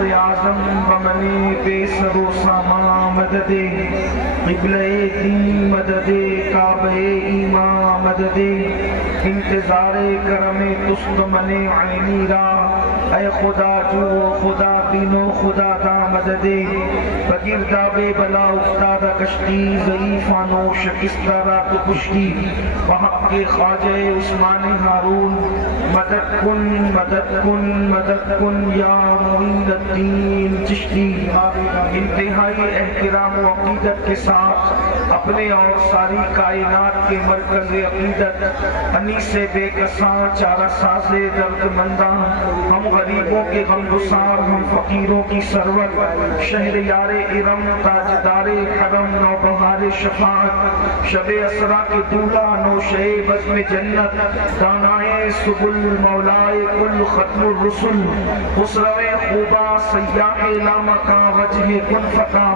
غوث اعظم بمنی بے سر و ساما مدد قبلہ دین مدد کعبہ ایمان مدد انتظار کرم تست من عینی را اے خدا جو خدا بینو خدا دا مدد بگردہ بے بلا افتادہ کشتی ضعیفانو شکستہ را تو کشتی وحق کے خواجہ عثمان ہارون مدد کن مدد کن مدد کن یا معین الدین چشتی انتہائی احترام و عقیدت کے ساتھ اپنے اور ساری کائنات کے مرکز عقیدت انیس بے کساں چارہ ساز درد منداں ہم غریبوں کے غمگسار ہم فقیروں کی سرور شہر یار ارم تاجدار حرم نوبہار شفاعت شب اسرا کے دولہ نوشے بزم جنت دانائے سبل مولائے کل ختم الرسل خسرو خوبا سیاح لامکا وجہ کن فتا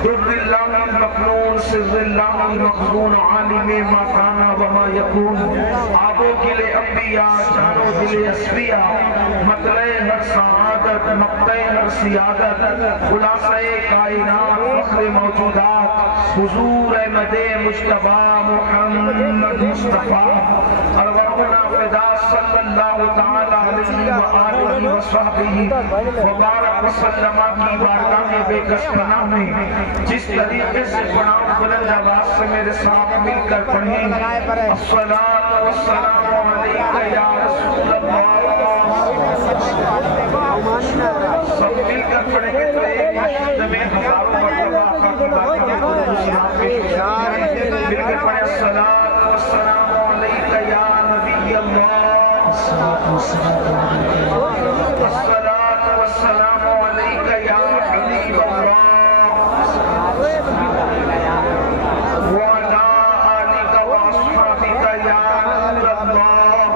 در اللہ المقنون سر اللہ المخزون عالم ما کانا وما یکون آبو گل انبیاء جانو دل اسفیاء مطلع ہر سعادت مقتع ہر سیادت خلاصہ کائنات فخر موجودات حضور احمد مجتبی محمد مصطفیٰ ارواحنا فدا صلی اللہ تعالی علیہ وآلہ وصحبہ وبارک وسلم کی بارگاہ بے کس پناہ میں جس طریقے سے پڑھاؤں بلند آواز سے میرے ساتھ مل کر پڑھیں الصلاۃ والسلام علیکہ یا رسول اللہ سب مل کر پڑھیں گے تو ایک مشہد میں ہزاروں مرتبہ آقا کی بارگاہ میں درود پیش کریں مل کر پڑھیں الصلاۃ والسلام علیکہ یا نبی اللہ الصلاۃ والسلام علیکہ یا حبیب اللہ وعلی آلک واصحابک یا نور اللہ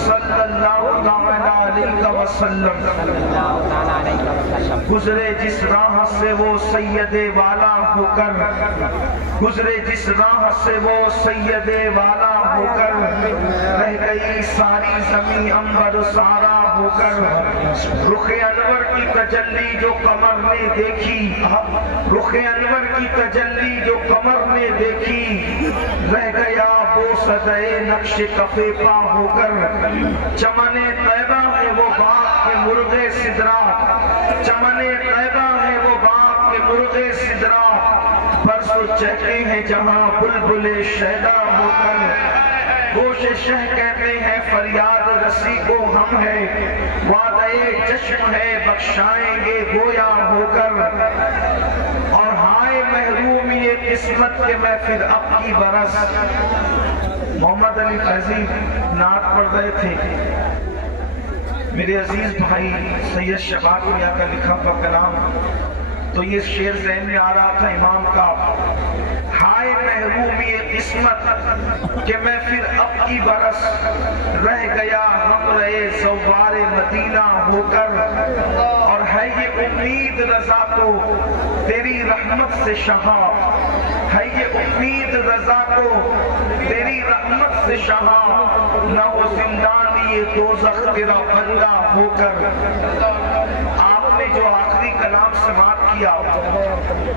صلی اللہ تعالی علیہ وسلم گزرے جس راہ سے وہ سید والا ہو کر گزرے جس راہ سے وہ سید والا ہو کر رہ گئی ساری زمین انبر سارا ہو کر رخ انور کی تجلی جو قمر نے دیکھی رخ انور کی تجلی جو قمر نے دیکھی رہ گیا بوسدے نقش کف پا ہو کر چمن طیبہ ہے وہ باغ کے مرغ سدرا چمن طیبہ ہے وہ باغ کے مرغ سدرا برسو چہکے ہیں جہاں بلبل شیدا ہو کر گوش شہ کہتے ہیں فریاد رسی کو ہم ہے وعدے جشن ہے بخشائیں گے گویا ہو کر اور ہائے محرومی قسمت کے میں پھر اب کی برس محمد علی فیضی نعت پڑھ رہے تھے میرے عزیز بھائی سید شباب میاں کا لکھا ہوا کلام تو یہ شعر ذہن میں آ رہا تھا امام کا ہائے محرومی قسمت کہ میں پھر اب کی برس رہ گیا ہم رہے زوار مدینہ ہو کر اور ہے یہ امید رضا کو تیری رحمت سے شہا ہے یہ امید رضا کو تیری رحمت سے شہا نہ وہ زندانی دوزخ تیرا بندہ ہو کر آپ نے جو آخری کلام سماعت کیا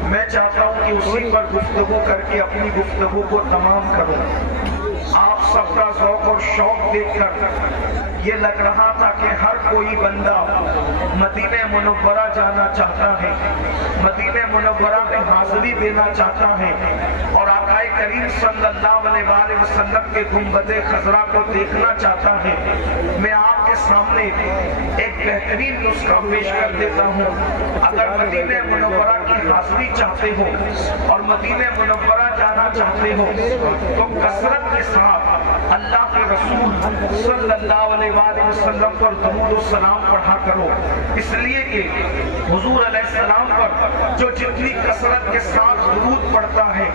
میں چاہتا ہوں کہ اسی پر گفتگو کر کے اپنی گفتگو کو تمام کروں آپ سب کا ذوق اور شوق دیکھ کر یہ لگ رہا تھا کہ ہر کوئی بندہ مدینہ منورہ جانا چاہتا ہے مدینہ منورہ میں حاضری دینا چاہتا ہے اور آقا کریم صلی اللہ علیہ وآلہ وسلم کے گنبد خضرا کو دیکھنا چاہتا ہے میں آپ کے سامنے ایک بہترین نسخہ پیش کر دیتا ہوں اگر مدینہ منورہ کی حاضری چاہتے ہو اور مدینہ منورہ جانا چاہتے ہو تو کثرت کے ساتھ اللہ کے رسول صلی اللہ علیہ وآلہ وسلم پر درود و سلام پڑھا کرو اس لیے کہ حضور علیہ السلام پر جو جتنی کثرت کے ساتھ درود پڑھتا ہے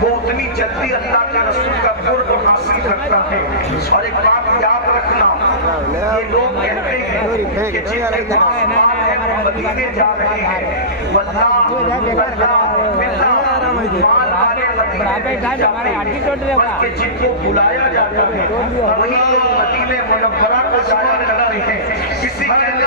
وہ اتنی جلدی اللہ کے رسول کا قرب حاصل کرتا ہے اور ایک بات یاد رکھنا یہ لوگ کہتے ہیں کہ جن کے پاس مال ہے وہ مدینے جا رہے ہیں واللہ مال والے مدینے نہیں جاتے بلکہ جن کو بلایا جاتا ہے وہی لوگ مدینہ منورہ کو جایا کرتے ہیں کسی کہنے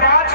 5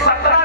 17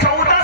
14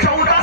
14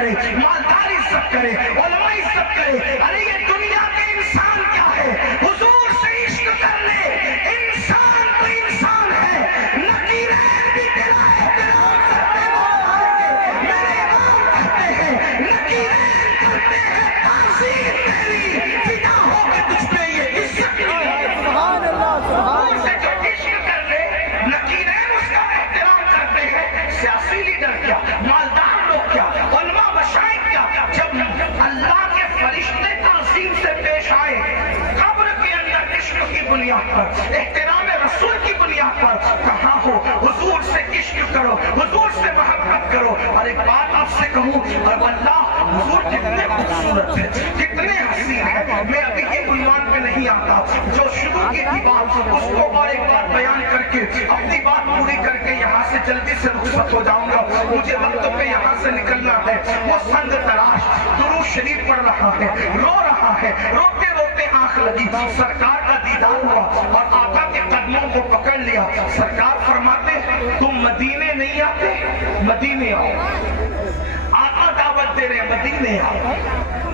کرے, مالدار عزت کرے, علماء عزت کرے. ارے یہ دنیا کے انسان کیا ہے, حضور سے عشق کر لے. انسان تو انسان ہے, نکیرین بھی تیرا احترام کرتے ہیں, میرے امام کرتے ہیں, نکیرین کرتے ہیں, تعظیم تیری فدا ہو کے تجھ پہ یہ عزت. سبحان اللہ سبحان حضور سے جو عشق کر لے, نکیرین اس کا احترام کرتے ہیں. سیاسی لیڈر کیا, مالدار لوگ کیا, علماء مشائخ کیا, جب اللہ کے فرشتے تعظیم سے پیش آئے, قبر کے اندر عشق کی بنیاد پر, احترام رسول کی بنیاد پر, کہاں ہو حضور سے عشق کرو, حضور سے محبت کرو. اور ایک بات آپ سے کہوں, اور اللہ حضور کتنے خوبصورت ہے, کتنے حسین ہے. میں ابھی یہ عنوان پہ نہیں آتا, جو شروع کی تھی بات اس کو اور ایک بات بیان کر کے اپنی بات پوری کر کے یہاں سے جلدی سے رخصت ہو جاؤں گا. مجھے وقت پہ یہاں سے نکلنا ہے. وہ سنگ تراش درود شریف پڑھ رہا ہے, رو رہا ہے, روتے روتے آنکھ لگی, سرکار کا دیدار ہوا اور آقا کے قدموں کو پکڑ لیا. سرکار فرماتے تم مدینے نہیں آتے, مدینے آؤ. آقا دعوت دے رہے, مدینے آؤ.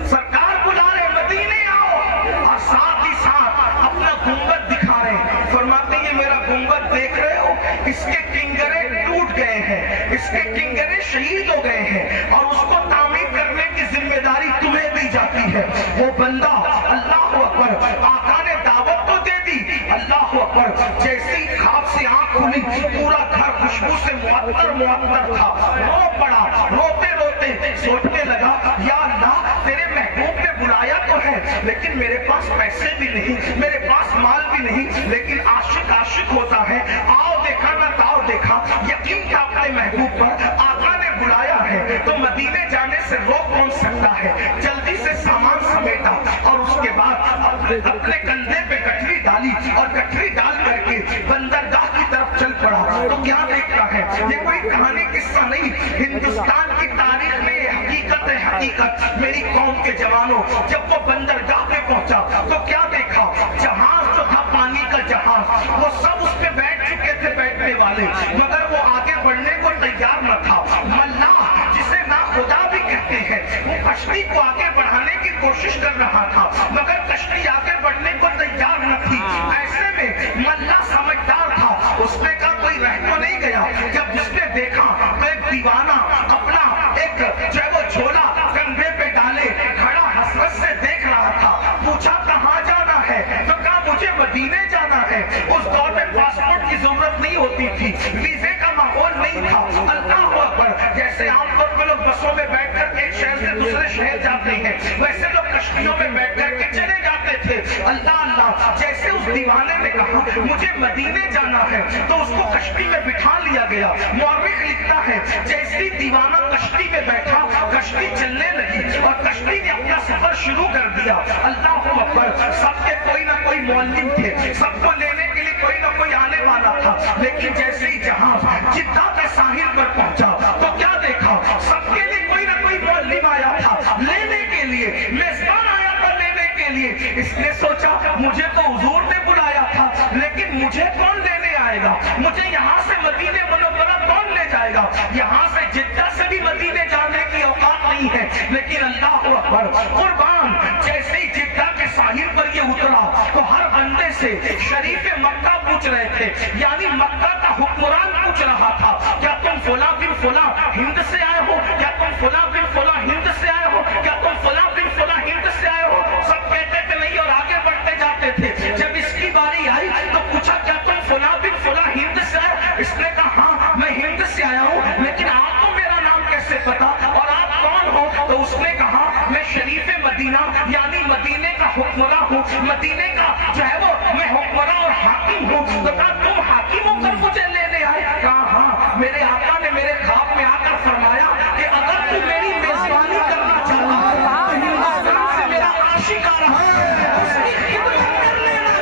سرکار بلا رہے, مدینے آؤ. اور ساتھ ہی ساتھ اپنا گنبد دکھا رہے ہیں. فرماتے یہ میرا گنبد دیکھ رہے ہو, اس کے کنگرے ٹوٹ گئے ہیں, اس کے کنگرے شہید ہو گئے ہیں, اور اس کو تعمیر کرنے کی ذمہ داری تمہیں دی جاتی ہے. وہ بندہ, اللہ اکبر, آقا نے دعوت تو دے دی, اللہ اکبر, جیسی خواب سے آنکھ کھلی پورا گھر خوشبو سے معطر تھا. رو پڑا, روتے روتے سوچنے لگا, یا اللہ تیرے محبوب نے بلایا تو ہے, لیکن میرے پاس پیسے بھی نہیں, میرے پاس مال بھی نہیں, لیکن عاشق عاشق ہوتا ہے. آؤ دیکھا نہ تاؤ دیکھا, یقین تھا اپنے محبوب پر. آقا نے بلایا ہے تو مدینے جانے سے روک کون سکتا ہے. جلدی سے سامان سمیٹا اور اس کے بعد اپنے کندھے پہ گٹھری ڈالی, اور گٹھری ڈال کر کے بندرگاہ کی طرف چل پڑا. تو کیا دیکھتا ہے, یہ کوئی کہانی قصہ نہیں, ہندوستان کی تاریخ میں یہ حقیقت ہے. حقیقت میری قوم کے جوانوں, جب وہ بندرگاہ پہ پہنچا تو کیا دیکھا, جہاز جو تھا پانی کا جہاز, وہ سب اس پہ بیٹھ چکے تھے بیٹھنے والے, مگر وہ آگے بڑھنے کو تیار نہ تھا. ملاح جسے نا خدا بھی کہتے ہیں, وہ کشتی کو آگے بڑھانے کی کوشش کر رہا تھا, مگر کشتی آگے بڑھنے کو تیار نہ تھی. ایسے میں ملاح سمجھدار تھا, اس نے کہا کوئی رہ تو نہیں گیا. جب جس نے دیکھا تو ایک دیوانہ اپنا ایک جو ہے وہ جھولا کندھے پہ ڈالے کھڑا حسرت سے دیکھ رہا تھا. پوچھا کہاں جانا ہے, تو کہا مجھے مدینے جانا ہے. اس دور میں پاسپورٹ کی ضرورت نہیں ہوتی تھی, ویزے کا ماحول نہیں تھا. اللہ اکبر, جیسے عام طور پہ لوگ بسوں میں بیٹھ کر ایک شہر سے دوسرے شہر جاتے ہیں, ویسے لوگ کشتیوں میں بیٹھ کر کے چلے جاتے تھے. اللہ اللہ, جیسے اس دیوانے نے کہا مجھے مدینے جانا ہے تو اس کو کشتی میں بٹھا لیا گیا. مورخ لکھتا ہے جیسے دیوانہ کشتی میں بیٹھا, کشتی چلنے لگی اور کشتی نے اپنا سفر شروع کر دیا. اللہ اکبر, سب کے کوئی نہ کوئی معلم تھے, سب کو لینے کے لیے کوئی نہ کوئی آنے والا تھا, لیکن جیسے ہی جہاز جدہ کے ساحل پر پہنچا تو کیا دیکھا, سب کے لیے کوئی نہ کوئی معلم آیا تھا لینے کے لیے, میزبان آیا تھا لینے کے لیے. اس نے سوچا مجھے تو حضور نے بلایا تھا, لیکن مجھے کون لینے آئے گا, مجھے یہاں سے مدینے منورہ کون لے جائے گا. یہاں سے جدہ سے بھی مدینے جانے کی اوقات نہیں ہے, لیکن اللہ اکبر قربان, جیسے ہی جدہ کے ساحل پر یہ اترا تو ہر بندے سے شریف مکہ پوچھ رہے تھے, یعنی مکہ کا حکمران پوچھ رہا تھا, کیا تم فلاں بن فلاں ہند سے آئے ہو, کیا تم فلاں بن فلاں ہند سے آئے ہو, کیا تم فلاں بن فلاں ہند سے آئے ہو. سب کہتے تھے نہیں اور آگے بڑھتے جاتے تھے. جب اس کی باری آئی تو پوچھا کیا تم فلاں بن فلاں ہند سے آئے, اس نے کہا ہاں میں ہند سے آیا ہوں, لیکن آپ کو میرا نام کیسے پتا اور آپ کون ہو. تو اس نے کہا میں شریف مدینہ یعنی مدینے کا حکمراں ہوں, مدینے کا جو ہے وہ میں حکمراں اور حاکم ہوں. تو کہا تم حاکم ہو کر مجھے لینے آئے, کہا ہاں میرے آقا نے میرے خواب میں آ کر فرمایا کہ اگر تو میری میزبانی کرنا چاہتا ہے, ہندوستان سے میرا عاشق آ رہا ہے, اس کی خدمت کر لینا.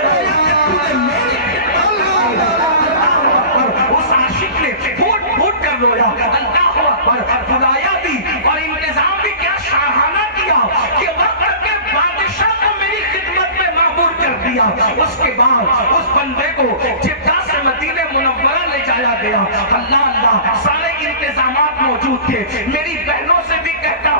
اس عاشق نے پھوٹ پھوٹ کر رویا. اللہ اکبر, بلایا بھی اور انتظام بھی کیا شاہانہ کیا کہ وقت کے بادشاہ کو میری خدمت میں معمور کر دیا. اس کے بعد اس بندے کو جدہ سے مدینے منورہ لے جایا گیا. اللہ اللہ, سارے انتظامات موجود تھے. میری بہنوں سے بھی کہتا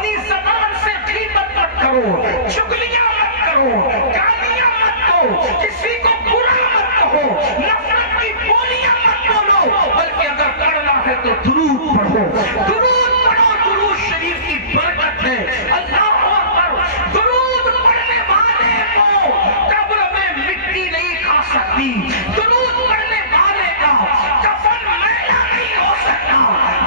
اپنی زبان سے غیبت مت کرو، چغلیاں مت کرو، گالیاں مت دو، کسی کو برا مت کہو، نفرت کی بولیاں مت بولو، بلکہ اگر پڑھنا ہے تو درود پڑھو، درود پڑھو، درود شریف کی برکت ہے۔ اللہ اکبر، درود پڑھنے والے کو قبر میں مٹی نہیں کھا سکتی، درود پڑھنے والے کا کفن میلا نہیں ہو سکتا،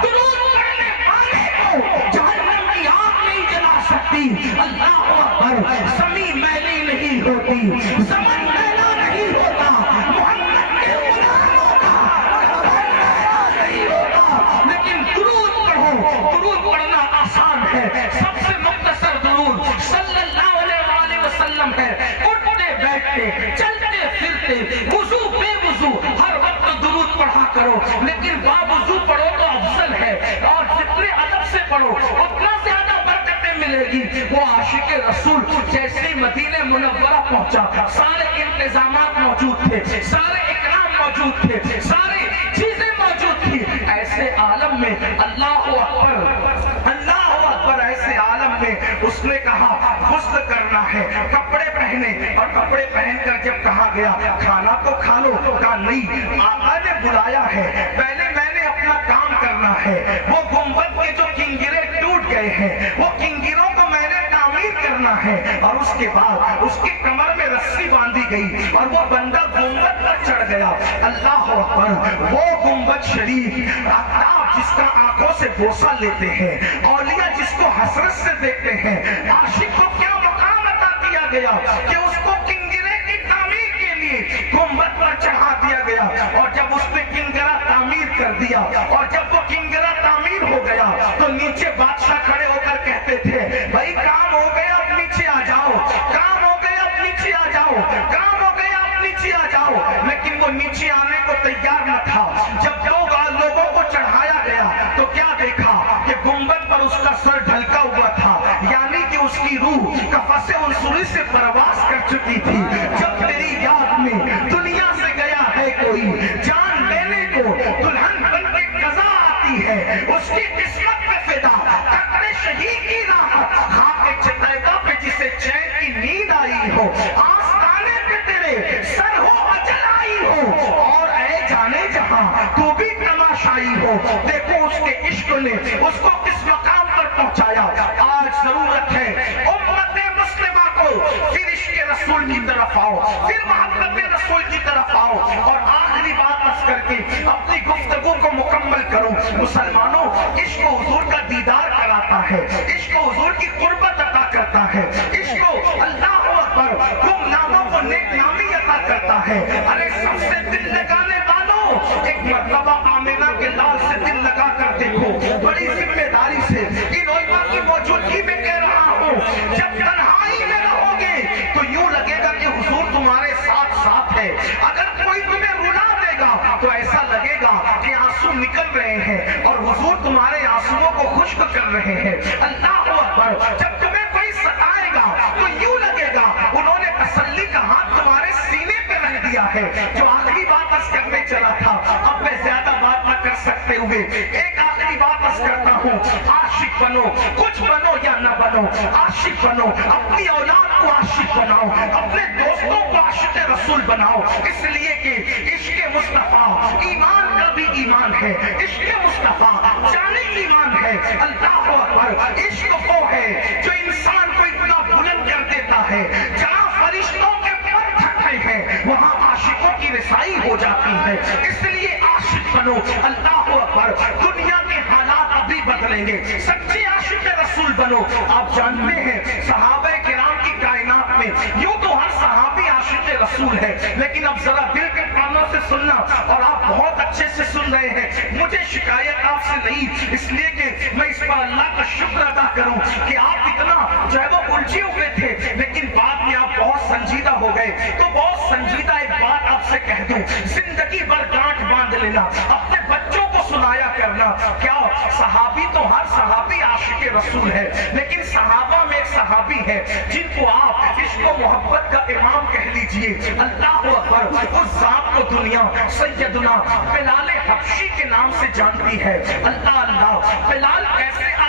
درود پڑھنے والے کو جہنم کی آگ نہیں جلا سکتی۔ اللہ اکبر، زمین میلی نہیں ہوتی، زمن میلا نہیں ہوتا، محمد کے غلاموں کا کفن میلا نہیں ہوتا، لیکن درود پڑھو۔ درود پڑھنا آسان ہے، سب سے مختصر درود صلی اللہ علیہ وسلم ہے، اٹھتے بیٹھتے چلتے پھرتے وضو بے وضو ہر وقت درود پڑھا کرو، لیکن باوضو پڑھو تو افضل ہے، اور جتنے ادب سے پڑھو اتنا زیادہ برکتیں ملے گی۔ وہ عاشق رسول جیسے مدینہ منورہ پہنچا، سارے انتظامات موجود تھے، سارے اکرام موجود تھے، ساری چیزیں موجود تھی، ایسے عالم میں اللہ اکبر، اللہ اکبر، ایسے عالم میں اس نے کہا غسل کرنا ہے، کپڑے پہنے، اور کپڑے پہن کر جب کہا گیا کھانا تو کھا لو، کہا نہیں، آقا نے بلایا ہے، پہلے میں نے اپنا کام کرنا ہے، وہ گنبد کے جو کنگرے ٹوٹ گئے ہیں وہ کنگروں کو میں نے تعمیر کرنا ہے، اور اس کے بعد اس کی کمر میں رسی باندھی گئی اور وہ بندہ گنبد پر چڑھ گیا۔ اللہ اکبر، وہ گنبد شریف، آفتاب جس کا آنکھوں سے بوسہ لیتے ہیں، اولیاء جس کو حسرت سے دیکھتے ہیں، عاشق کو کیا مقام عطا کیا گیا کہ اس کو کنگرے کی تعمیر کے لیے گنبد پر چڑھا دیا گیا، اور جب اس نے کنگرا تعمیر کر دیا اور جب وہ کنگرا تعمیر ہو گیا تو نیچے بادشاہ کھڑے ہو کر کہتے تھے بھائی کام ہو گیا، اب نیچے آ جاؤ، کام ہو گیا، اب نیچے آ جاؤ، کام ہو گیا، اب نیچے آ جاؤ، لیکن وہ نیچے آنے کو تیار نہ تھا۔ جب لوگوں کو چڑھایا گیا تو کیا دیکھا کہ گنبد پر اس کا سر ڈھلکا ہوا تھا، یعنی کہ اس کی روح قفس عنصری سے پرواز کر چکی تھی۔ جب تیری یاد میں دنیا سے گیا ہے کوئی، جان لینے کو دلہن بن کے قضا آتی ہے، اس کی قسمت پہ فدا قطرے شہید کی راحت، خاک چطیبہ پہ جسے چین کی نیند آئی ہو، آستانے پہ تیرے سر ہو اجل آئی ہو، اور اے جانے جہاں تو بھی تماشائی ہو، دیکھو اس کے عشق نے اس کو کس مقام پر پہنچایا۔ آج ضرورت ہے امت مسلمہ کو پھر عشق رسول کی طرف آؤ، پھر محبت رسول کی طرف آؤ، اور آخری بات بس کر کے اپنی گفتگو کو مکمل کروں۔ مسلمانوں، عشق حضور کا دیدار کراتا ہے، عشق حضور کی قربت عطا کرتا ہے، عشق اللہ اکبر گمناموں کو نیک نامی عطا کرتا ہے۔ ارے سب سے دل لگانے والوں، ایک مرتبہ آمینہ کے لال سے دل لگا کر دیکھو، بڑی ذمہ داری سے ان علماء کی موجودگی میں کہہ رہا ہوں، جب تنہائی میں رہو گے تو یوں لگے گا کہ حضور تمہارے ساتھ ساتھ ہے، اگر کوئی تمہیں رلا دے گا تو ایسا لگے گا کہ آنسو نکل رہے ہیں اور حضور تمہارے آنسوؤں کو خشک کر رہے ہیں۔ اللہ اکبر، جب تمہیں کوئی ستائے گا تو یوں لگے گا انہوں نے تسلی کا ہاتھ تمہارے سینے پہ رکھ دیا ہے۔ جو آخری بات اس کرنے چلا تھا، اب میں زیادہ بات نہ کر سکتے ہوئے ایک آخری بات اس کرتا ہوں، عاشق بنو، کچھ بنو یا نہ بنو، عاشق بنو، اپنی اولاد کو عاشق بناؤ، اپنے دوستوں کو عاشق رسول بناؤ، اس لیے کہ عشق مصطفیٰ ایمان کا بھی ایمان ہے، عشق مصطفیٰ جانی ایمان ہے۔ اللہ اکبر، عشق وہ ہے جو انسان کو اتنا بلند کر دیتا ہے، جہاں فرشتوں کے پر تھکتے ہیں وہاں عاشقوں کی رسائی ہو جاتی ہے۔ اس لیے عاشق بنو۔ اللہ اکبر، دنیا کے حالات ابھی بدلیں گے، سچے عاشق رسول بنو۔ آپ جانتے ہیں صحابہ کرام کی کائنات میں یوں تو ہر صحابی عاشق رسول ہے، لیکن اب ذرا دل کے کانوں سے سننا، اور آپ بہت اچھے سے سن رہے ہیں، مجھے شکایت آپ سے نہیں، اس لیے کہ میں اس پر اللہ کا شکر ادا کروں کہ آپ اتنا جو ہے وہ الجھے ہوئے تھے، لیکن بعد میں آپ بہت سنجیدہ ہو گئے۔ تو بہت سنجیدہ ایک بات آپ سے کہہ دوں، زندگی بھر گانٹھ باندھ لینا، اپنے بچوں کو سنایا کرنا، کیا صحابی تو ہر صحابی عاشق رسول ہے، لیکن صحابہ میں ایک صحابی ہے جن کو آپ عشق و محبت کا امام کہہ لیجئے۔ اللہ اکبر، اس ذات کو دنیا سیدنا بلال حبشی کے نام سے جانتی ہے۔ اللہ اللہ، بلال کیسے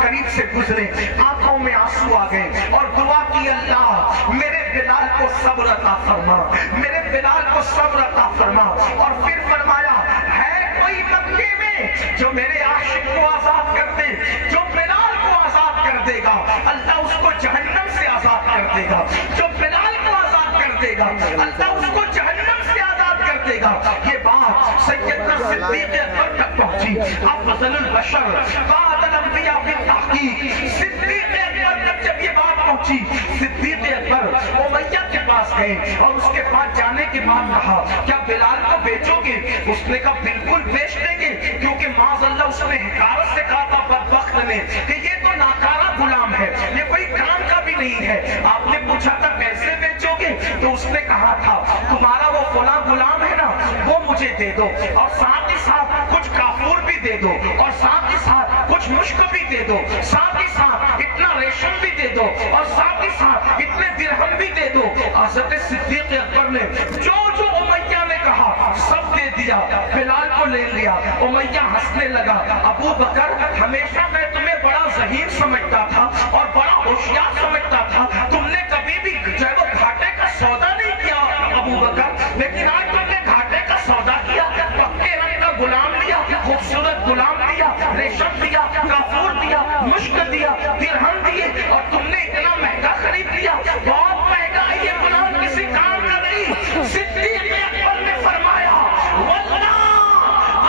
قریب سے گزرے، آنکھوں میں آنسو آ گئے اور دعا کی، اللہ میرے بلال کو صبر عطا فرما، میرے بلال کو صبر عطا فرما۔ اور پھر فرمایا، ہے کوئی مکے میں جو میرے عاشق کو آزاد کر دے، جو بلال کو آزاد کر دے گا اللہ اس کو جہنم سے آزاد کر دے گا، جو بلال کو آزاد کر دے گا اللہ اس کو جہنم سے آزاد کر دے گا۔ یہ بات سیدنا صدیق اکبر تک پہنچی، افضل البشر بعد الانبیاء بالتحقیق، صدیق اکبر تک جب یہ بات پہنچی، صدیق اکبر امیہ کے پاس گئے اور اس کے پاس جانے کے بعد کہا، کیا بلال کو بیچو گے؟ اس نے کہا بالکل بیچ دیں گے، کیونکہ معاذ اللہ اس نے حکارت سے کہا تھا بدبخت نے کہ یہ تو ناکارہ غلام ہے، یہ کوئی کام کا بھی نہیں ہے۔ آپ نے پوچھا تھا کیسے بیچو گے؟ تو اس نے کہا تھا تمہارا وہ فلاں غلام ہے نا وہ مجھے دے دو، اور ساتھ ہی ساتھ کچھ کافور بھی دے دو، اور ساتھ ہی ساتھ کچھ مشک بھی دے دو، ساتھ ہی ساتھ اتنا ریشم بھی دے دو، اور ساتھ ہی ساتھ اتنے درہم بھی دے دو۔ حضرت صدیق اکبر نے جو امیہ نے کہا سب دے دیا، بلال کو لے لیا۔ امیہ ہنسنے لگا، ابو بکر ہمیشہ میں تمہیں بڑا ذہین سمجھتا تھا اور بڑا ہوشیار سمجھتا تھا، تم نے کبھی بھی جو ہے وہ گھاٹے کا سودا نہیں کیا ابو بکر، لیکن آج تم نے گھاٹے کا سودا کیا، پکے رنگ کا غلام لیا، خوبصورت غلام دیا، ریشم دیا، کافور دیا، مشک دیا، درہم دیے، اور تم نے اتنا مہنگا خرید لیا، بہت مہنگا ہے یہ غلام، کسی کام کا نہیں۔ صدیق اکبر نے فرمایا، واللہ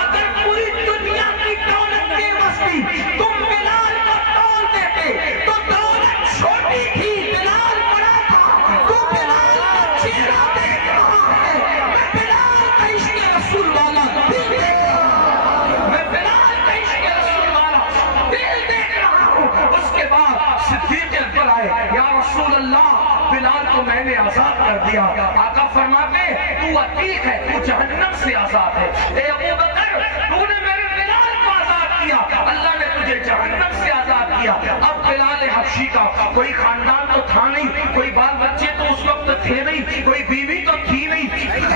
اگر پوری دنیا کی دولت کے وسطی تم بلال کو تول دیتے تو دولت چھوٹی تھی، بلال بڑا تھا، تو بلال کا چہرہ دیکھ رہا ہے، میں بلال کا عشق رسول والا دل دیکھ رہا ہوں، میں بلال کا عشق رسول والا دل دیکھ رہا ہوں۔ اس کے بعد صدیق اکبر آئے، یا رسول اللہ بلال کو میں نے آزاد کر دیا۔ آقا فرماتے تو عتیق ہے، تو جہنم سے آزاد ہے۔ اے ابو بکر تو نے میرے بلال کو آزاد کیا، اللہ نے تجھے جہنم سے آزاد کیا۔ اب بلال حبشی کا کوئی خاندان تو تھا نہیں، کوئی بال بچے تو اس وقت تھے نہیں، کوئی بیوی تو تھی نہیں،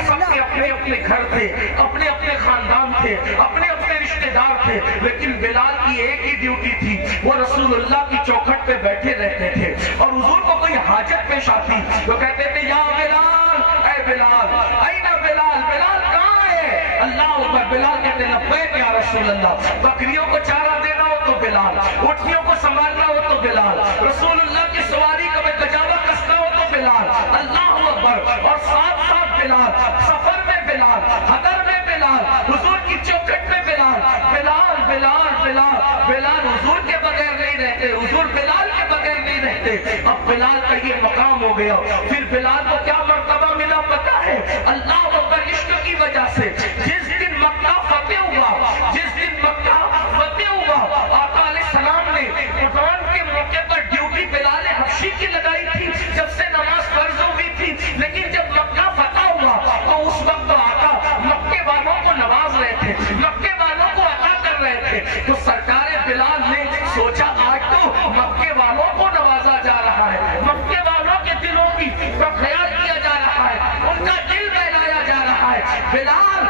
سب کے اپنے اپنے گھر تھے، اپنے اپنے خاندان تھے، اپنے اپنے رشتے دار تھے، لیکن بلال کی ایک ہی ڈیوٹی تھی، وہ رسول اللہ کی چوکھٹ پہ بیٹھے رہتے تھے، اور حضور کو کوئی حاجت پیش آتی تو کہتے تھے یا بلال، اے بلال، این بلال، بلال کہاں ہے؟ اللہ اکبر، بلال کہتے لبیک یا رسول اللہ، بکریوں کو چارہ دینا ہو تو بلال، اٹھیوں کو سنبھالنا ہو تو بلال، رسول اللہ کی سواری کو میں کجاوا کسنا ہو تو بلال، اللہ اکبر، اور ساتھ ساتھ بلال، سفر میں بلال، حضر میں بلال، حضور کی چوکھٹ میں بلال، بلال بلال بلال بلال حضور کے بغیر نہیں رہتے، حضور بلال کے بغیر نہیں رہتے۔ اب بلال کا یہ مقام ہو گیا، پھر بلال کو کیا مرتبہ ملا پتا ہے؟ اللہ اکبر، عشق کی وجہ سے جس دن مکہ فتح ہوا، جس دن مکہ فتح ہوا، آقا علیہ السلام نے قربان کے موقع پر ڈیوٹی بلال حبشی کی لگائی تھی، جب سے نماز فرض ہوئی تھی، لیکن جب مکہ فتح ہوا تو اس وقت آقا مکے والوں کو نواز رہے تھے، مکے والوں کو عطا کر رہے تھے، تو سرکار بلال نے سوچا آج تو مکے والوں کو نوازا جا رہا ہے، مکے والوں کے دلوں کی تو خیال کیا جا رہا ہے، ان کا دل بہلایا جا رہا ہے۔ بلال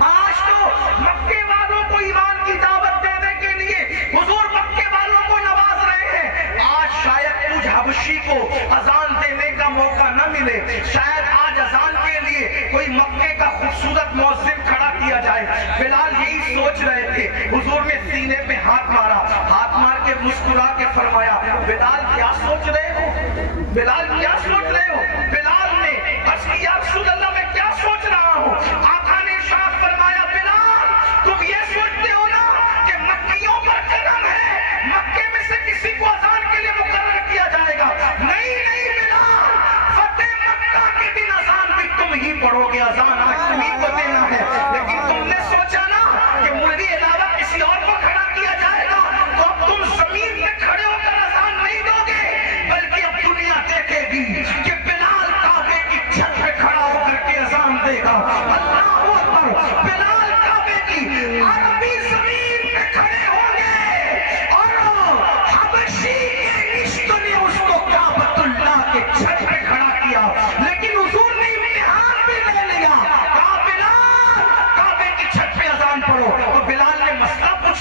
آج تو مکے والوں کو ایمان کی دعوت دینے کے لیے حضور مکے والوں کو نواز رہے ہیں، آج شاید تجھ حبشی کو اذان دینے کا موقع نہ ملے، شاید آج اذان کے لیے کوئی مکے کا خوبصورت مؤذن کھڑا کیا جائے۔ بلال یہی سوچ رہے تھے، حضور نے سینے پہ ہاتھ مارا، ہاتھ مار کے مسکرا کے فرمایا بلال کیا سوچ رہے ہو؟ بلال کیا سوچ رہے ہو؟ بلال نے عرض کیا یا رسول اللہ میں کیا سوچ رہا ہوں؟ آقا نے ارشاد فرمایا بلال تم یہ سوچتے ہو نا کہ مکیوں پر کرم ہے، مکے میں سے کسی کو اذان کے لیے مقرر کیا جائے گا؟ نہیں نہیں بلال، فتح مکہ کے دن اذان بھی تم ہی پڑھو گے، اذان آج تم ہی کو دینا ہے، لیکن تم نے سوچا نا کہ مجھے علاوہ کسی اور کو کھڑا کیا جائے گا، تو اب تم زمین میں کھڑے ہو کر اذان نہیں دو گے، بلکہ اب دنیا دیکھے گی کہ بلال کعبے کی چھت پہ کھڑا ہو کر کے اذان دے گا۔ اللہ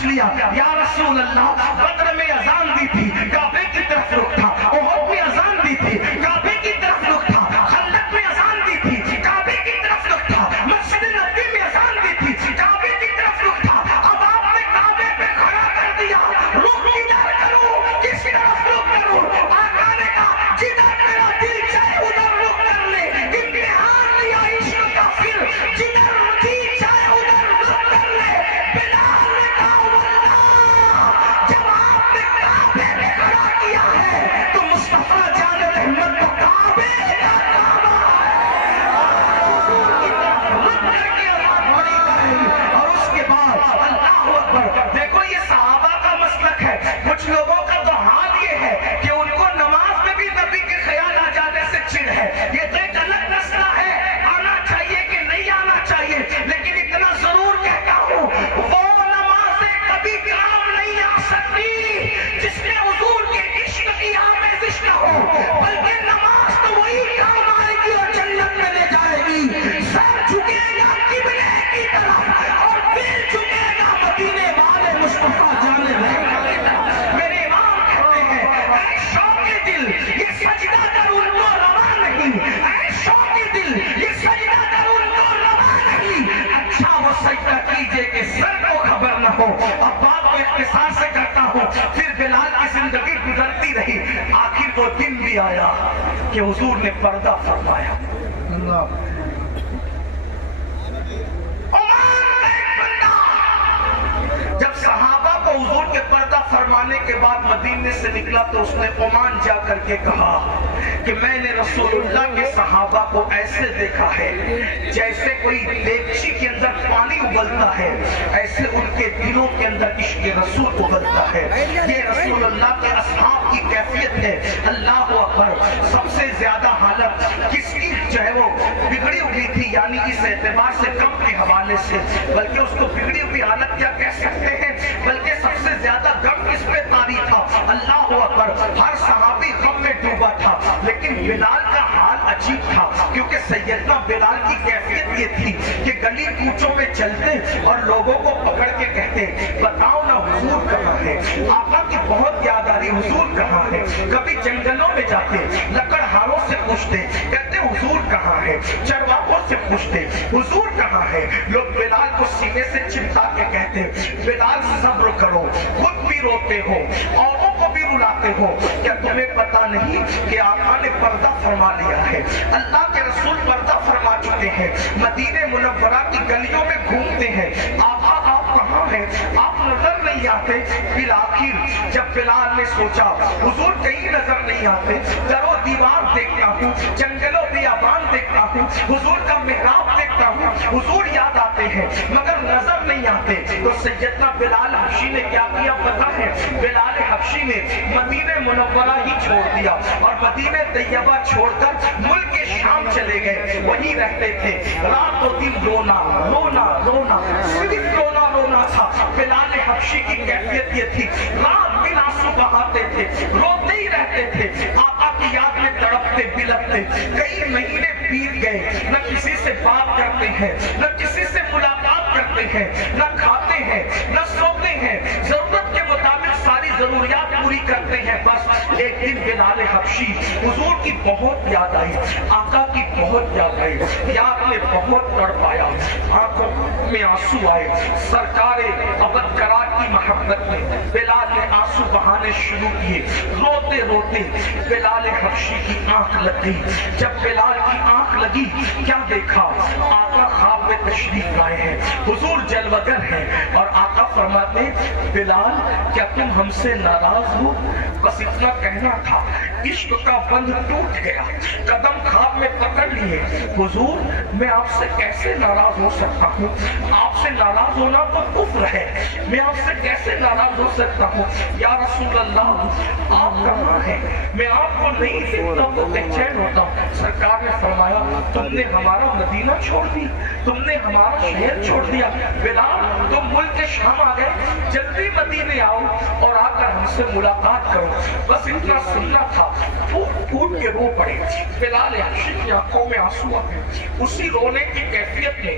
پوچھ لیا یا رسول اللہ بدر میں اذان دی تھی کعبے کی طرف رخ تھا، احد میں اذان دی تھی کعبے کی طرف رخ تھا، خندق میں اذان دی تھی کعبے کی طرف رخ تھا، مسجد نبوی میں اذان دی تھی کعبے کی طرف رخ تھا، اب آپ نے کعبے پہ کھڑا کر دیا، رخ کدھر کروں کس طرف رخ کروں؟ آقا نے کہا جدھر میرا دل چاہے ادھر رخ کر لے، امتحان لیا عشق کا پھر جدھر دل چاہے ادھر رخ کر لے۔ بلال نے کہا واللہ جب آپ نے کعبے پہ کھڑا کیا ہے تو مصطفیٰ جان رحمت کو کعبے کا کعبہ اور اس کے بعد اللہ اکبر۔ دیکھو یہ صحابہ کا مسلک ہے، کچھ لوگوں کا تو حال یہ ہے کہ ان کو نماز میں بھی نبی کے خیال آ جانے سے چڑ ہے، یہ تو ایک الگ مسئلہ ہے، آنا چاہیے کہ نہیں آنا چاہیے، لیکن اتنا ضرور کہتا ہوں وہ نمازیں کبھی کام نہیں آ سکتی جس میں حضور کے عشق کی آمیزش نہ ہو، بلکہ نماز تو وہی کام آئے گی اور جنت میں لے جائے گی۔ سر جھکے گا قبلے کی طرف اور دل جھکے گا مدینے والے مصطفیٰ جان رحمت کی طرف۔ میرے امام کہتے ہیں اے شوق دل یہ سجدہ در ان کو روا نہیں، اے شوق دل یہ سجدہ در ان کو روا نہیں، اچھا وہ سجدہ کیجئے کہ سر کو خبر نہ ہو۔ اب بات کو اختصار سے کرتا ہوں، پھر بلال کی زندگی گزرتی رہی، آخر وہ دن بھی آیا کہ حضور نے پردہ فرمایا۔ جب صحابہ کو حضور کے پردہ فرمانے کے بعد مدینے سے نکلا تو اس نے عمان جا کر کے کہا کہ میں نے رسول اللہ کے صحابہ کو ایسے دیکھا ہے جیسے کوئی دیگچی کے اندر پانی ابلتا ہے، ایسے ان کے دلوں کے اندر عشق رسول ابلتا ہے۔ یہ رسول اللہ کے اصحاب کی کیفیت ہے۔ اللہ اکبر۔ سب سے زیادہ حالت کس کی جو ہے وہ بگڑی ہوئی تھی، یعنی اس اعتبار سے کم کے حوالے سے، بلکہ اس کو بگڑی ہوئی حالت کیا کہہ سکتے ہیں، بلکہ سب سے زیادہ غم کس پہ طاری تھا؟ اللہ اکبر۔ ہر صحابی غم میں ڈوبا تھا، لیکن بلال کا حال عجیب تھا، کیونکہ سیدنا بلال کی کیفیت یہ تھی کہ گلی کوچوں میں چلتے اور لوگوں کو پکڑ کے کہتے بتاؤ نا حضور کہاں ہے؟ آقا کی بہت یاد آ رہی، حضور کہاں ہے؟ کبھی جنگلوں میں جاتے لکڑہاروں سے پوچھتے، کہتے حضور کہاں ہے؟ چرواہوں سے پوچھتے حضور کہاں ہے؟ لوگ بلال کو سینے سے چمٹا کے کہتے بلال صبر کرو، خود بھی روتے ہو اوروں کو بھی رلاتے ہو، کیا تمہیں پتا نہیں کہ آقا نے پردہ فرما لیا ہے؟ اللہ کے رسول پردہ فرما چکے ہیں، مدینہ منورہ کی گلیوں میں گھومتے ہیں، آقا آپ کہاں ہیں؟ آپ نظر نہیں آتے۔ بالآخر جب بلال نے سوچا حضور کہیں نظر نہیں آتے، در و دیوار دیکھتا ہوں، جنگلوں بیابان دیکھتا ہوں، حضور کا محراب دیکھتا ہوں، حضور یاد آتے ہیں مگر نظر نہیں آتے، تو سیدنا بلال حبشی نے کیا کیا پتہ ہے؟ بلال حبشی نے مدینہ منورہ ہی چھوڑ دیا اور مدینہ طیبہ چھوڑ کر ملک شام چلے گئے، وہیں رہتے تھے، رات و دن رونا رونا رونا، صرف رونا رونا تھا۔ بلال حبشی کی کیفیت یہ تھی، رات دن آنسو بہاتے تھے، روتے ہی رہتے تھے، آقا کی یاد میں تڑپتے بلکتے، کئی مہینے بیت گئے، نہ کسی سے بات کرتے ہیں، نہ کسی سے ملاقات کرتے ہیں، نہ کھاتے ہیں، نہ سوتے ہیں، ضرورت کے مطابق ساری ضروریات پوری کرتے ہیں۔ بس ایک دن بلال حبشی حضور کی بہت یاد آئی، آقا کی بہت یاد آئی، یاد نے بہت تڑپایا، آنکھوں میں آنسو آئے، سرکار ابدکرار کی محبت میں بلال نے آنسو بہانے شروع کیے، روتے روتے بلال حبشی کی آنکھ لگ گئی۔ جب بلال کی آنکھ لگی کیا دیکھا؟ آقا خواب میں تشریف لائے ہیں، حضور جلوگر ہیں، اور آقا فرماتے بلال کیا تم ہم سے ناراض ہو؟ بس اتنا کہنا تھا، عشق کا بند ٹوٹ گیا، قدم خواب میں پکڑ لیے، حضور میں آپ سے کیسے ناراض ہو سکتا ہوں؟ آپ سے ناراض ہونا تو کفر ہے، میں آپ سے کیسے ناراض ہو سکتا ہوں؟ یا رسول اللہ آپ کہاں ہیں؟ میں آپ کو نہیں دیکھتا تو بے چین ہوتا ہوں۔ سرکار نے فرمایا تم نے ہمارا مدینہ چھوڑ دی، تم نے ہمارا شہر چھوڑ دیا، بلال تم ملک شام آ گئے، جلدی مدینے آؤ اور آ کر ہم سے ملاقات کرو۔ بس اتنا سننا تھا، پھوٹ پھوٹ کے رو پڑے۔ بلال حبشی کی آنکھوں میں آنسو آ گئے، اسی رونے کی کیفیت میں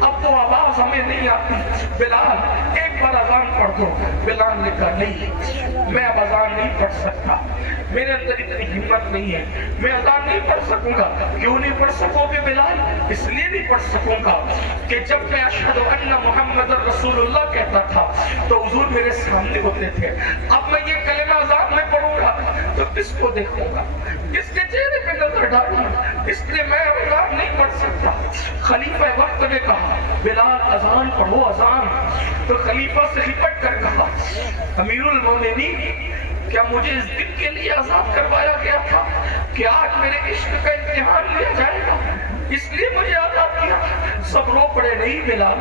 اب وہ آواز ہمیں نہیں آتی، بلال ایک بار اذان پڑھ دو۔ بلال نے کہا نہیں، میں اب اذان نہیں پڑھ سکتا، میرے اندر اتنی ہمت نہیں ہے، میں اذان نہیں پڑھ سکوں گا۔ کیوں نہیں پڑھ سکو گے بلال؟ اس لیے نہیں پڑھ سکوں گا کہ جب میں اشہد ان محمد رسول اللہ کہتا تھا تو حضور میرے سامنے ہوتے تھے، اب میں یہ کلمہ اذان میں پڑھوں گا تو کس کو دیکھوں گا، کس کے چہرے پہ نظر ڈالوں گا، اس لیے میں اذان نہیں پڑھ سکتا۔ خلیفہ وقت نے کہا بلال اذان پڑھو اذان، تو خلیفہ سے لپٹ کر کہا امیر المومنین کیا مجھے اس دن کے لیے آزاد کروایا گیا تھا کہ آج میرے عشق کا امتحان لیا جائے گا، اس لیے مجھے آزاد کیا؟ سب رو پڑے نہیں بلال،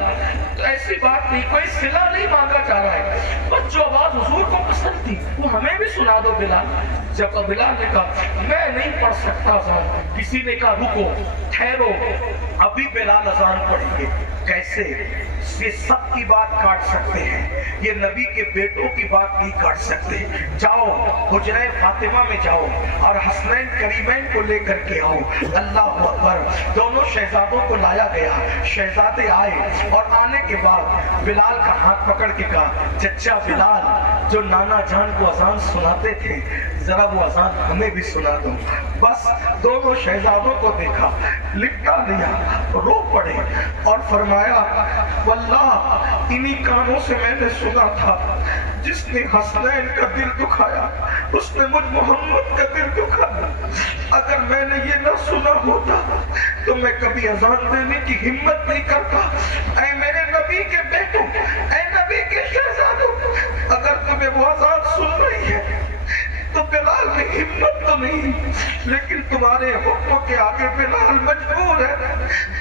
تو ایسی بات نہیں، کوئی صلہ نہیں مانگا جا رہا ہے، بس جو آواز حضور کو پسند تھی وہ ہمیں بھی سنا دو بلال۔ جب بلال نے کہا میں نہیں پڑھ سکتا اذان، کسی نے کہا رکو ٹھہرو، ابھی بلال اذان پڑھیں گے۔ کیسے؟ یہ سب کی بات کاٹ سکتے ہیں، یہ نبی کے بیٹوں کی بات نہیں کاٹ سکتے۔ جاؤ حجرہ فاطمہ میں جاؤ اور حسنین کریمین کو لے کر کے آؤ۔ اللہ اکبر، دونوں شہزادوں کو لایا گیا، شہزادے آئے اور آنے کے بعد بلال کا ہاتھ پکڑ کے کہا چچا بلال جو نانا جان کو اذان سناتے تھے ذرا وہ اذان ہمیں بھی سنا دو۔ بس دونوں شہزادوں کو دیکھا، لپٹا لیا، رو پڑے اور فرمایا واللہ انہی کانوں سے میں نے سنا تھا جس نے حسنین کا دل دکھایا اس نے مجھ محمد کا دل دکھایا، اگر میں نے یہ نہ سنا ہوتا تو میں کبھی اذان دینے کی ہمت نہیں کرتا۔ اے میرے نبی کے بیٹوں، اے نبی کے شہزادوں، اگر تمہیں وہ اذان سن رہی ہے تو بلال میں ہمت تو نہیں، لیکن تمہارے حکم کے آگے بلال مجبور ہے،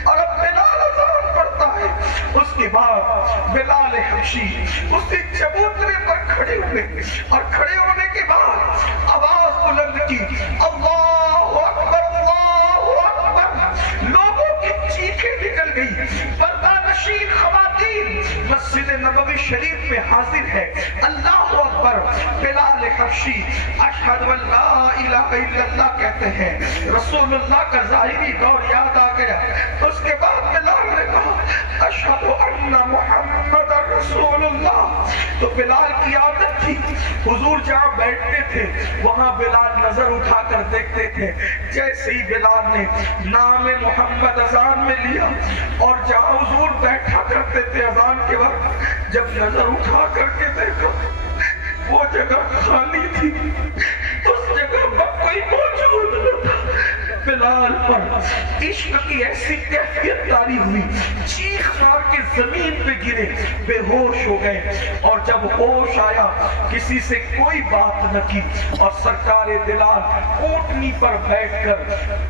اور اب بلال اذان پڑھتا ہے۔ اس کے بعد بلال حبشی اسی چبوترے پر کھڑے ہوئے اور کھڑے ہونے کے بعد آواز بلند کی اللہ اکبر اللہ اکبر، لوگوں کی چیخیں نکل گئی، پردہ نشین خواتین مسجد نبوی شریف میں حاضر ہے، اللہ اکبر۔ بلال حبشی اشہد ان لا الہ الا اللہ کہتے ہیں، رسول اللہ کا ظاہری دور یاد آ گیا، اس کے بعد بلال نے کہا اشہد ان محمد رسول اللہ۔ تو بلال کی عادت تھی، حضور جہاں بیٹھتے تھے وہاں بلال نظر اٹھا کر دیکھتے تھے، جیسے ہی بلال نے نام محمد اذان میں لیا اور جہاں حضور بیٹھا کرتے تھے اذان کے وقت، جب نظر اٹھا کر کے دیکھا وہ جگہ خالی تھی، اس جگہ پر کوئی موجود نہ تھا۔ بلال پر عشق کی ایسی کیفیت طاری ہوئی، چیخ مار کے زمین پہ گرے، بے ہوش ہو گئے، اور جب ہوش آیا کسی سے کوئی بات نہ کی، اور سرکار بلال اونٹنی پر بیٹھ کر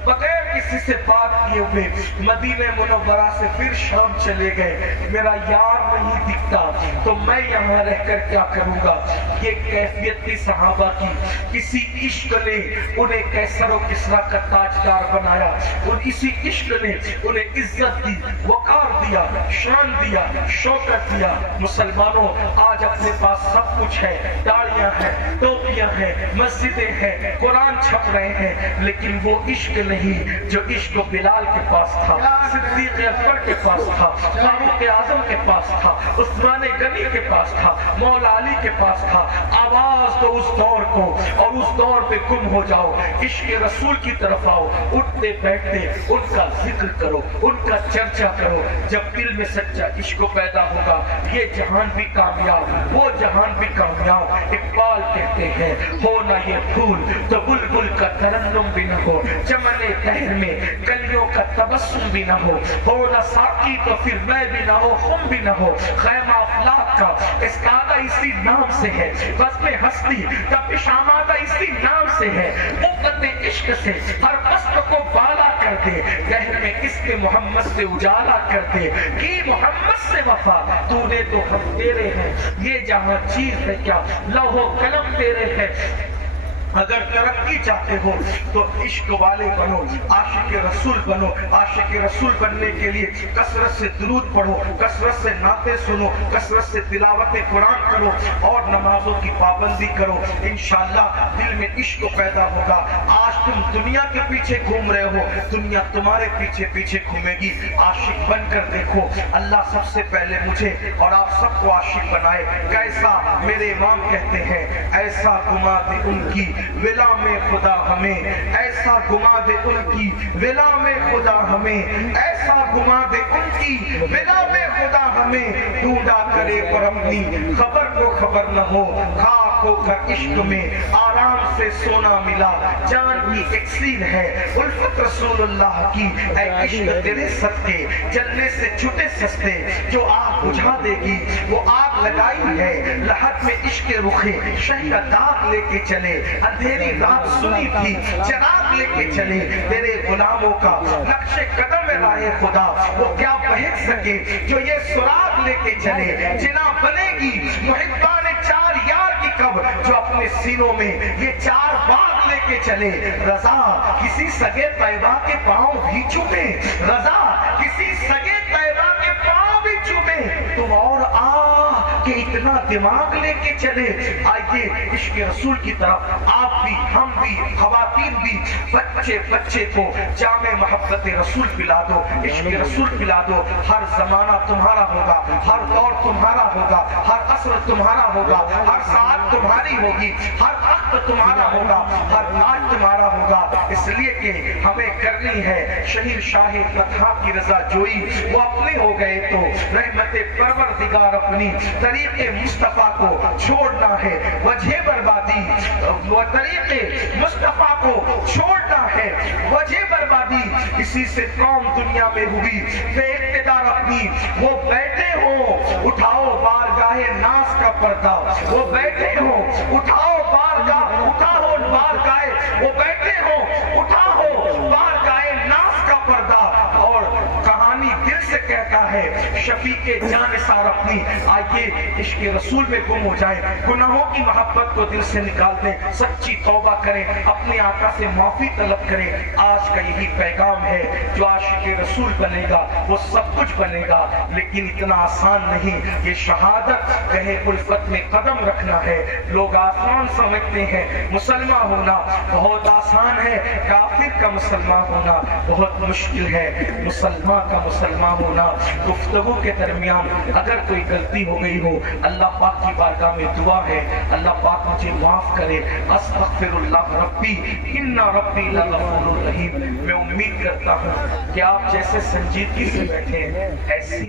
بغیر کسی سے بات کیے ہوئے مدینہ منورہ سے پھر شام چلے گئے۔ میرا یار نہیں دکھتا تو میں یہاں رہ کر کیا کروں گا؟ یہ کیفیت تھی صحابہ کی، کسی عشق نے انہیں کیسر و کسریٰ کا تاجدار بنایا، اور اسی عشق نے انہیں عزت دی، وقار دیا، شان دیا، شوکت دیا۔ مسلمانوں آج اپنے پاس سب کچھ ہے، داڑیاں ہیں، ٹوپیاں ہیں، مسجدیں ہیں، قرآن چھپ رہے ہیں، لیکن وہ عشق نہیں جو عشق بلال کے پاس تھا، صدیق اکبر کے پاس تھا، فاروق اعظم کے پاس تھا، عثمان غنی کے پاس تھا، مولا علی کے پاس تھا۔ آواز دو اس دور کو اور اس دور پہ گم ہو جاؤ، عشق رسول کی طرف آؤ، اٹھتے بیٹھتے ان کا ذکر کرو، ان کا چرچا کرو۔ جب دل میں سچا عشق پیدا ہوگا یہ جہان بھی کامیاب، وہ جہان بھی کامیاب۔ اقبال کہتے ہیں ہو نہ یہ پھول تو بلبل کا ترنم بھی نہ ہو، چمن دہر میں کلیوں کا تبسم بھی نہ ہو نہ ساقی تو پھر میں بھی نہ ہو، خم بھی نہ ہو۔ خیمہ افلاک کا استادہ اسی نام سے ہے، بزم ہستی کا پیشامادہ اسی نام سے ہے۔ قوت عشق سے ہر قصد کو بالا کر دے، دہر میں اس کے محمد سے اجالا کر دے، کی محمد سے وفا تو نے تو ہم تیرے ہیں، یہ جہاں چیز ہے کیا لوح و قلم تیرے ہے۔ اگر ترقی چاہتے ہو تو عشق والے بنو، عاشق رسول بنو۔ عاشق رسول بننے کے لیے کثرت سے درود پڑھو، کثرت سے نعتیں سنو، کثرت سے تلاوت قرآن کرو اور نمازوں کی پابندی کرو۔ انشاءاللہ دل میں عشق پیدا ہوگا۔ آج تم دنیا کے پیچھے گھوم رہے ہو، دنیا تمہارے پیچھے پیچھے گھومے گی۔ عاشق بن کر دیکھو، اللہ سب سے پہلے مجھے اور آپ سب کو عاشق بنائے۔ کیسا؟ میرے امام کہتے ہیں ایسا گما دے ان کی ولا میں خدا ہمیں، ایسا گما دے ان کی ولا میں خدا ہمیں، ایسا گما دے ان کی ولا میں خدا ہمیں، ڈھونڈا کرے پر اپنی خبر کو خبر نہ ہو، خاک ہو کر عشق میں آرام سے سونا ملا، جان کی اکسیر ہے الفت رسول اللہ کی، اے عشق تیرے صدقے جلنے سے چھٹے سستے، جو آگ بجھا دے گی وہ آگ لگائی ہے، لہت میں عشق رخے شہ کا داغ لے کے چلے، اندھیری رات سنی تھی چراغ لے کے چلے، تیرے غلاموں کا نقش قدم میں راہ خدا، وہ کیا بہک سکے جو یہ سراغ لے کے چلے، جنا بنے گی محبان چار یار کی قبر، جو اپنے سینوں میں یہ چار باغ لے کے چلے، رضا کسی سگے طیبہ کے پاؤں بھی چومے، رضا کسی سگے طیبہ کے پاؤں بھی چومے، تم اور کہ اتنا دماغ لے کے چلے۔ آئیے عشق رسول کی طرف آپ بھی، ہم بھی، خواتین بھی، بچے بچے کو جامع محبت رسول پلا دو، عشق رسول پلا دو۔ ہر زمانہ تمہارا ہوگا، ہر دور تمہارا ہوگا، ہر عصر تمہارا ہوگا، ہر ساعت تمہاری ہوگی، ہر وقت تمہارا ہوگا، ہر تاج تمہارا ہوگا، اس لیے کہ ہمیں کرنی ہے شہیر شاہ فتح کی رضا جوئی۔ وہ اپنے ہو گئے تو رحمت پروردگار اپنی، طریق مصطفیٰ کو چھوڑنا ہے وجہ بربادی، وہ طریق مصطفیٰ کو چھوڑنا ہے وجہ بربادی، اسی سے قوم دنیا میں ہوئی بے اقتدار اپنی، وہ بیٹھے ہوں اٹھاؤ بارگاہ ناز کا پردہ، وہ بیٹھے ہوں اٹھاؤ بارگاہ، اٹھاؤ بارگاہ، وہ بیٹھے ہوں اٹھاؤ بارگاہ ناز کا پردہ، اور کہانی دل سے کہتا ہے شفیق جانثار اپنی۔ آئیے عشق رسول میں گم ہو جائے، گناہوں کی محبت کو دل سے نکال دیں، سچی توبہ کریں، اپنے آقا سے معافی طلب کریں۔ آج کا یہی پیغام ہے، جو عاشق رسول بنے گا وہ سب کچھ بنے گا، لیکن اتنا آسان نہیں۔ یہ شہادت کہے الفت میں قدم رکھنا ہے۔ لوگ آسان سمجھتے ہیں مسلمان ہونا بہت آسان ہے، کافر کا مسلمان ہونا بہت مشکل ہے۔ مسلمان کا مسلمان ہونا، گفتگو کے درمیان اگر کوئی غلطی ہو گئی ہو، اللہ پاک کی بارگاہ میں دعا ہے اللہ پاک مجھے معاف کرے، استغفر اللہ ربی ان ربی لغفور رحیم۔ میں امید کرتا ہوں کہ آپ جیسے سنجیدگی سے بیٹھے ہیں ایسی